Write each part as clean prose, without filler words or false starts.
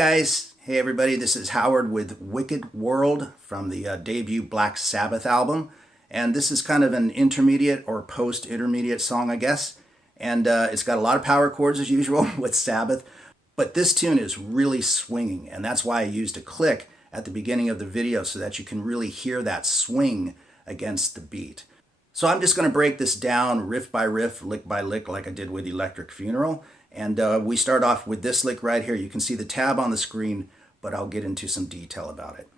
guys, hey everybody, this is Howard with Wicked World from the debut Black Sabbath album. And this is kind of an intermediate or post-intermediate song, I guess. And it's got a lot of power chords as usual with Sabbath. But this tune is really swinging, and that's why I used a click at the beginning of the video so that you can really hear that swing against the beat. So I'm just going to break this down riff by riff, lick by lick, like I did with Electric Funeral. And we start off with this lick right here. You can see the tab on the screen, but I'll get into some detail about it.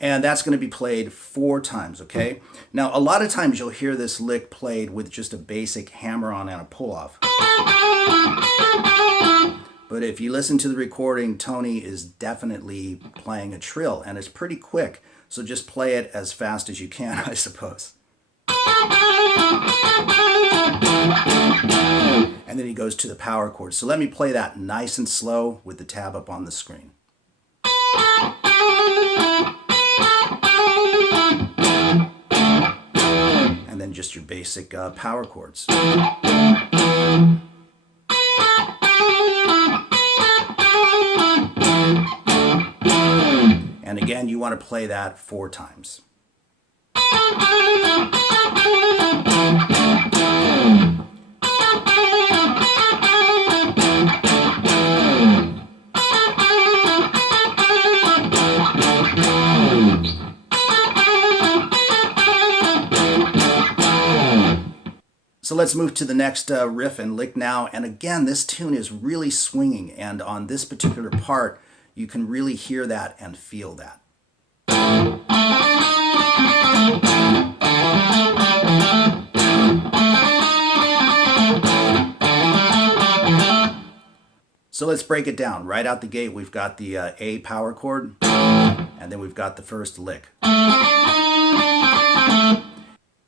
And that's going to be played 4 times, okay? Now, a lot of times you'll hear this lick played with just a basic hammer-on and a pull-off. But if you listen to the recording, Tony is definitely playing a trill, and it's pretty quick. So just play it as fast as you can, I suppose. And then he goes to the power chord. So let me play that nice and slow with the tab up on the screen. And then just your basic power chords. And again, you want to play that 4 times. So let's move to the next riff and lick now. And again, this tune is really swinging. And on this particular part, you can really hear that and feel that. So let's break it down. Right out the gate, we've got the A power chord, and then we've got the first lick.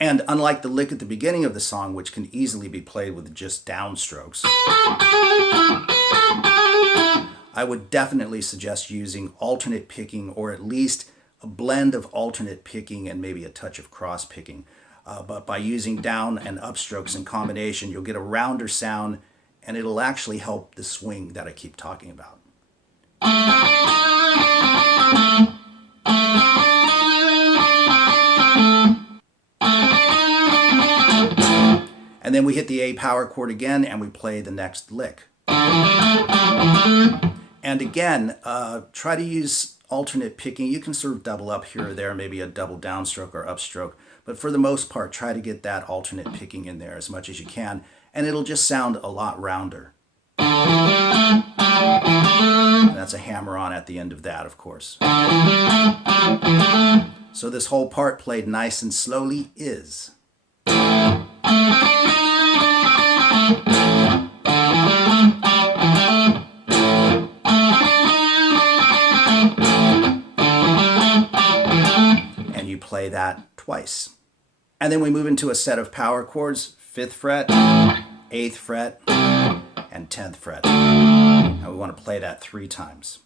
And unlike the lick at the beginning of the song, which can easily be played with just downstrokes, I would definitely suggest using alternate picking, or at least a blend of alternate picking and maybe a touch of cross picking. But by using down and upstrokes in combination, you'll get a rounder sound, and it'll actually help the swing that I keep talking about. And then we hit the A power chord again, and we play the next lick. And again, try to use alternate picking. You can sort of double up here or there, maybe a double downstroke or upstroke. But for the most part, try to get that alternate picking in there as much as you can, and it'll just sound a lot rounder. And that's a hammer-on at the end of that, of course. So this whole part played nice and slowly is... And you play that twice. And then we move into a set of power chords, 5th fret, 8th fret, and 10th fret. And we want to play that 3 times.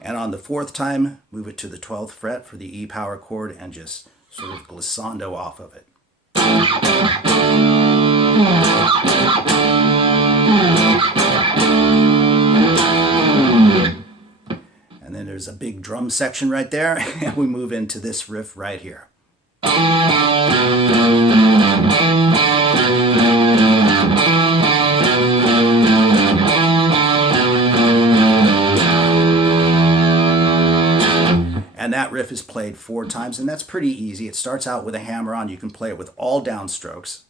And on the 4th time, move it to the 12th fret for the E power chord and just sort of glissando off of it. And then there's a big drum section right there, and we move into this riff right here. And that riff is played 4 times, and that's pretty easy. It starts out with a hammer-on. You can play it with all downstrokes.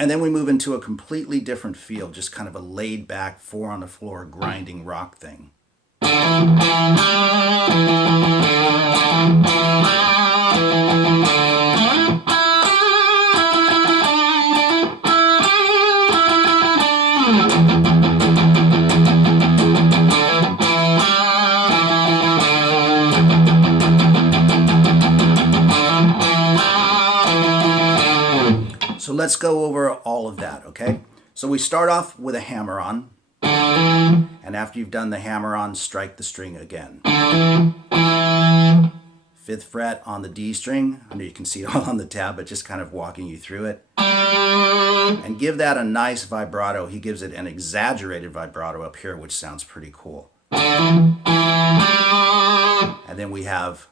And then we move into a completely different feel, just kind of a laid-back, 4-on-the-floor grinding rock thing. let's go over all of that, okay? So we start off with a hammer-on, and after you've done the hammer-on, strike the string again. 5th fret on the D string. I know you can see it all on the tab, but just kind of walking you through it. And give that a nice vibrato. He gives it an exaggerated vibrato up here, which sounds pretty cool. And then we have,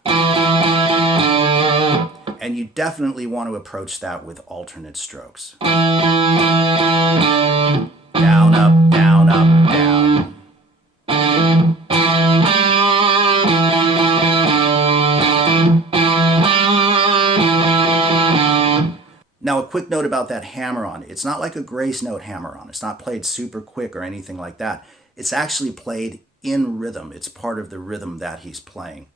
and you definitely want to approach that with alternate strokes. Down, up, down, up, down. Now, a quick note about that hammer-on. It's not like a grace note hammer-on. It's not played super quick or anything like that. It's actually played in rhythm. It's part of the rhythm that he's playing.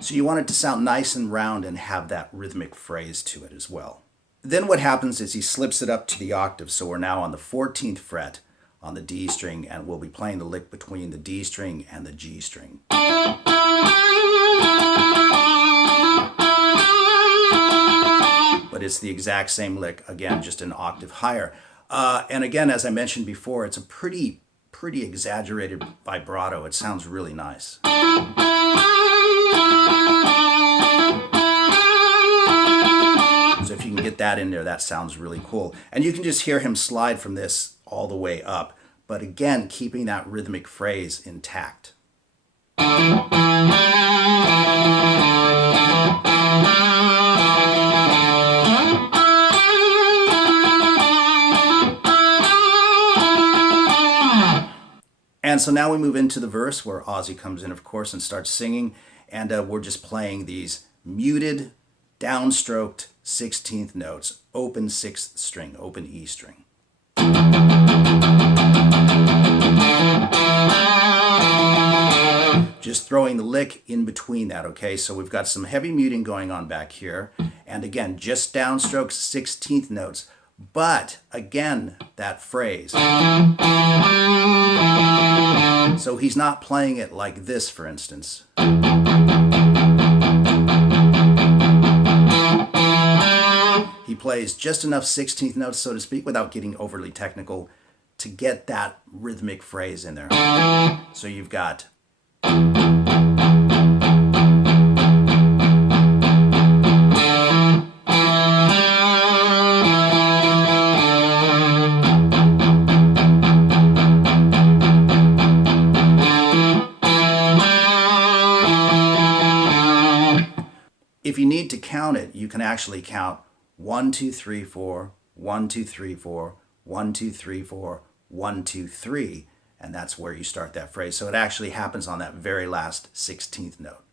So you want it to sound nice and round and have that rhythmic phrase to it as well. Then what happens is he slips it up to the octave, so we're now on the 14th fret on the D string, and we'll be playing the lick between the D string and the G string. But it's the exact same lick, again, just an octave higher. And again, as I mentioned before, it's a pretty exaggerated vibrato. It sounds really nice. So if you can get that in there, that sounds really cool. And you can just hear him slide from this all the way up. But again, keeping that rhythmic phrase intact. And so now we move into the verse where Ozzy comes in, of course, and starts singing. And we're just playing these muted, downstroked 16th notes, open 6th string, open E string. Just throwing the lick in between that, okay? So we've got some heavy muting going on back here. And again, just downstroked 16th notes. But again, that phrase. So he's not playing it like this, for instance. He plays just enough 16th notes, so to speak, without getting overly technical, to get that rhythmic phrase in there. So you've got... If you need to count it, you can actually count 1, 2, 3, 4, 1, 2, 3, 4, 1, 2, 3, 4, 1, 2, 3, and that's where you start that phrase. So it actually happens on that very last 16th note.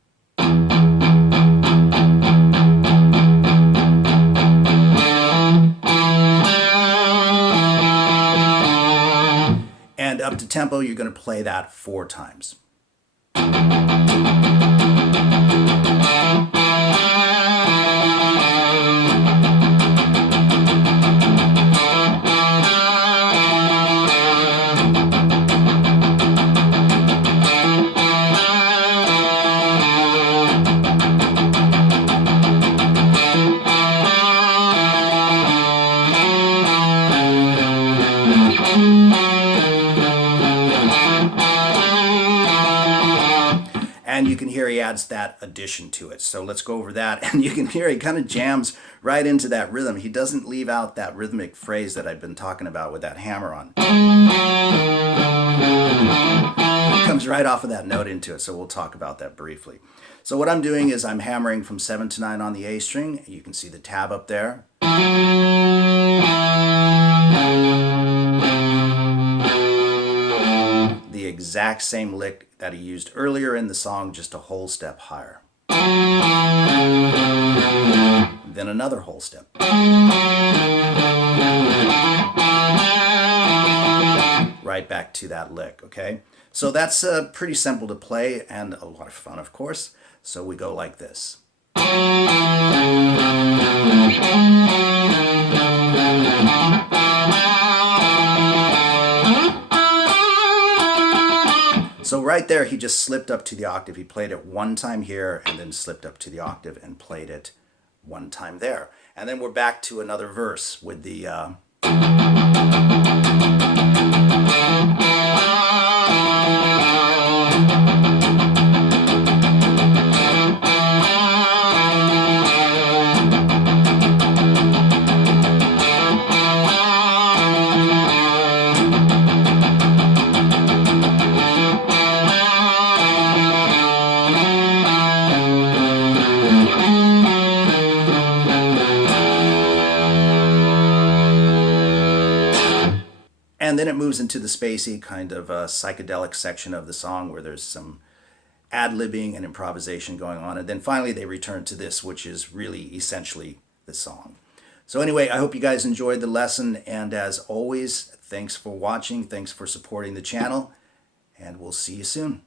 And up to tempo, you're going to play that 4 times. And you can hear he adds that addition to it. So let's go over that. And you can hear he kind of jams right into that rhythm. He doesn't leave out that rhythmic phrase that I've been talking about with that hammer-on. It comes right off of that note into it, so we'll talk about that briefly. So what I'm doing is I'm hammering from 7 to 9 on the A string. You can see the tab up there. The exact same lick that he used earlier in the song, just a whole step higher. Then another whole step. Right back to that lick, okay? So that's pretty simple to play and a lot of fun, of course. So we go like this. there, he just slipped up to the octave. He played it one time here and then slipped up to the octave and played it one time there. And then we're back to another verse with the... And then it moves into the spacey kind of psychedelic section of the song where there's some ad-libbing and improvisation going on. And then finally they return to this, which is really essentially the song. So anyway, I hope you guys enjoyed the lesson. And as always, thanks for watching. Thanks for supporting the channel. And we'll see you soon.